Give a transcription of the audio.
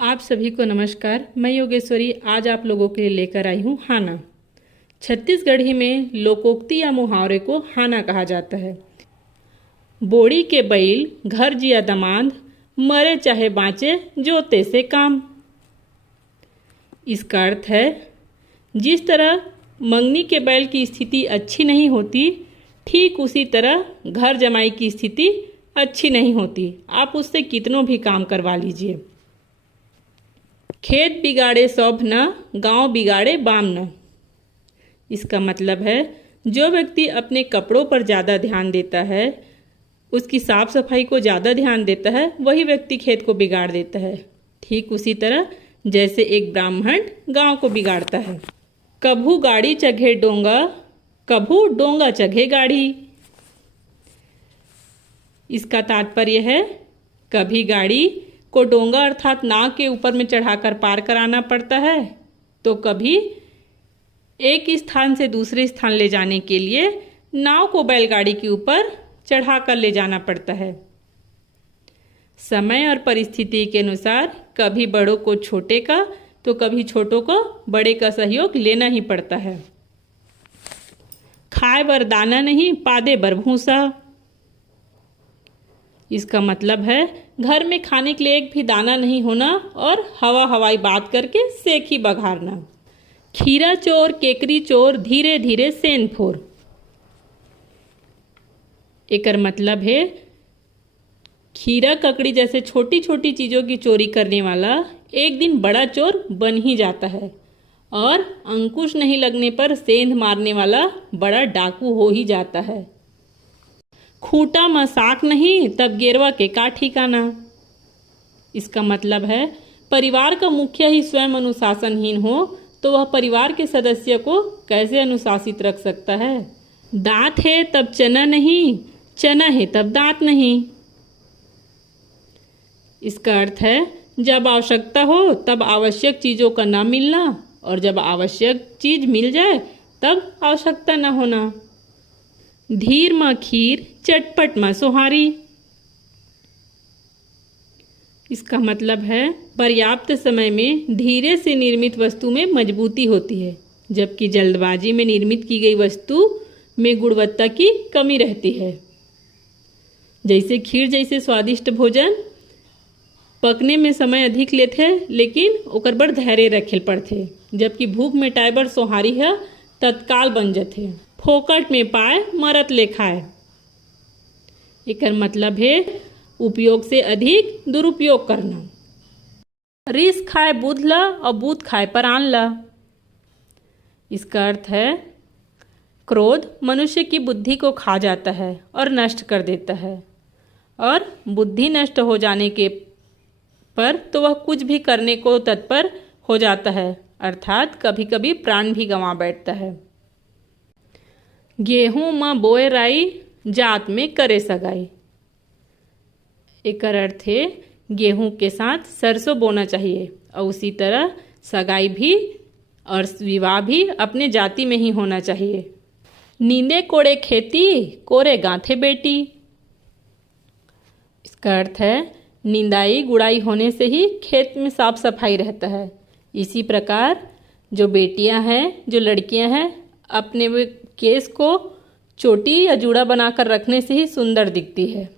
आप सभी को नमस्कार। मैं योगेश्वरी आज आप लोगों के लिए लेकर आई हूँ हाना। छत्तीसगढ़ी में लोकोक्ति या मुहावरे को हाना कहा जाता है। बोड़ी के बैल घर जिया दमाद, मरे चाहे बाँचे जोते से काम। इसका अर्थ है जिस तरह मंगनी के बैल की स्थिति अच्छी नहीं होती, ठीक उसी तरह घर जमाई की स्थिति अच्छी नहीं होती। आप उससे कितनों भी काम करवा लीजिए। खेत बिगाड़े सौभ न, गांव बिगाड़े बाम न। इसका मतलब है जो व्यक्ति अपने कपड़ों पर ज़्यादा ध्यान देता है, उसकी साफ सफाई को ज़्यादा ध्यान देता है, वही व्यक्ति खेत को बिगाड़ देता है। ठीक उसी तरह जैसे एक ब्राह्मण गांव को बिगाड़ता है। कभू गाड़ी चघे डोंगा, कभू डोंगा चघे गाड़ी। इसका तात्पर्य है कभी गाड़ी को डोंगा अर्थात नाव के ऊपर में चढ़ाकर पार कराना पड़ता है, तो कभी एक स्थान से दूसरे स्थान ले जाने के लिए नाव को बैलगाड़ी के ऊपर चढ़ाकर ले जाना पड़ता है। समय और परिस्थिति के अनुसार कभी बड़ों को छोटे का तो कभी छोटों को बड़े का सहयोग लेना ही पड़ता है। खाए बर दाना नहीं, पादे बर भूसा। इसका मतलब है घर में खाने के लिए एक भी दाना नहीं होना और हवा हवाई बात करके सेक ही बघारना। खीरा चोर केकरी चोर, धीरे धीरे सेन फोर। एकर मतलब है खीरा ककड़ी जैसे छोटी छोटी चीज़ों की चोरी करने वाला एक दिन बड़ा चोर बन ही जाता है, और अंकुश नहीं लगने पर सेंध मारने वाला बड़ा डाकू हो ही जाता है। खूटा मसाक नहीं, तब गेरवा के का ठिकाना। इसका मतलब है परिवार का मुखिया ही स्वयं अनुशासनहीन हो तो वह परिवार के सदस्य को कैसे अनुशासित रख सकता है। दांत है तब चना नहीं, चना है तब दांत नहीं। इसका अर्थ है जब आवश्यकता हो तब आवश्यक चीज़ों का न मिलना, और जब आवश्यक चीज मिल जाए तब आवश्यकता न होना। धीर म खीर, चटपट म सोहारी। इसका मतलब है पर्याप्त समय में धीरे से निर्मित वस्तु में मजबूती होती है, जबकि जल्दबाजी में निर्मित की गई वस्तु में गुणवत्ता की कमी रहती है। जैसे खीर जैसे स्वादिष्ट भोजन पकने में समय अधिक लेते हैं, लेकिन ओकर बर धैर्य रखे पड़ते, जबकि भूख मिटाए बर सोहारी है तत्काल बन जाते। फोकट में पाए मरत ले खाए। एकर मतलब है उपयोग से अधिक दुरुपयोग करना। रिस खाए बुध ला और बुध खाए प्राण ला। इसका अर्थ है क्रोध मनुष्य की बुद्धि को खा जाता है और नष्ट कर देता है, और बुद्धि नष्ट हो जाने के पर तो वह कुछ भी करने को तत्पर हो जाता है, अर्थात कभी कभी प्राण भी गंवा बैठता है। गेहूं म बोए राई, जात में करे सगाई। एकर अर्थ है गेहूं के साथ सरसों बोना चाहिए, और उसी तरह सगाई भी और विवाह भी अपने जाति में ही होना चाहिए। नींदे कोड़े खेती, कोरे गांथे बेटी। इसका अर्थ है निंदाई गुड़ाई होने से ही खेत में साफ सफाई रहता है। इसी प्रकार जो बेटियां हैं, जो लड़कियां हैं, अपने केस को चोटी या जूड़ा बनाकर रखने से ही सुंदर दिखती है।